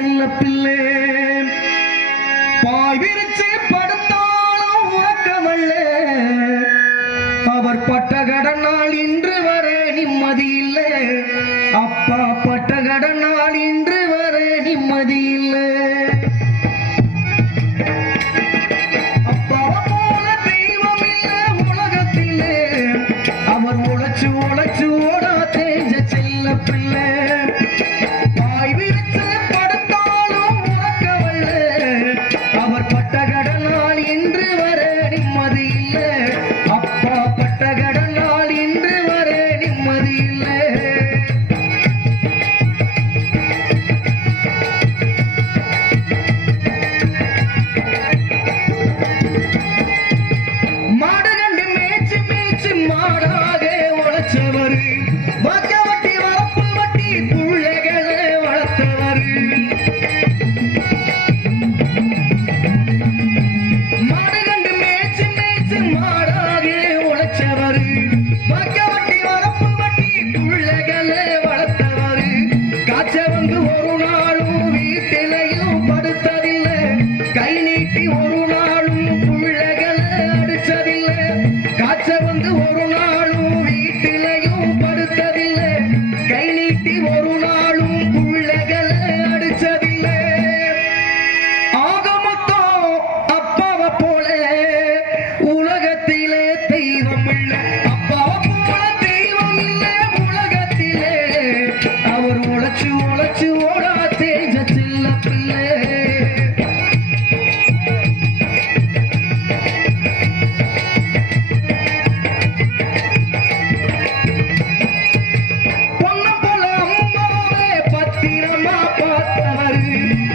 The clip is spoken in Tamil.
செல்ல பிள்ளை. பாய் விரிச்சு படுத்தாலும் உறக்கமல்லே. அவர் பட்ட கடனால் இன்று வரை நிம்மதி இல்லை. அப்பா பட்ட கடனால் இன்று வரை நிம்மதி இல்லை. ಮೇಲೆ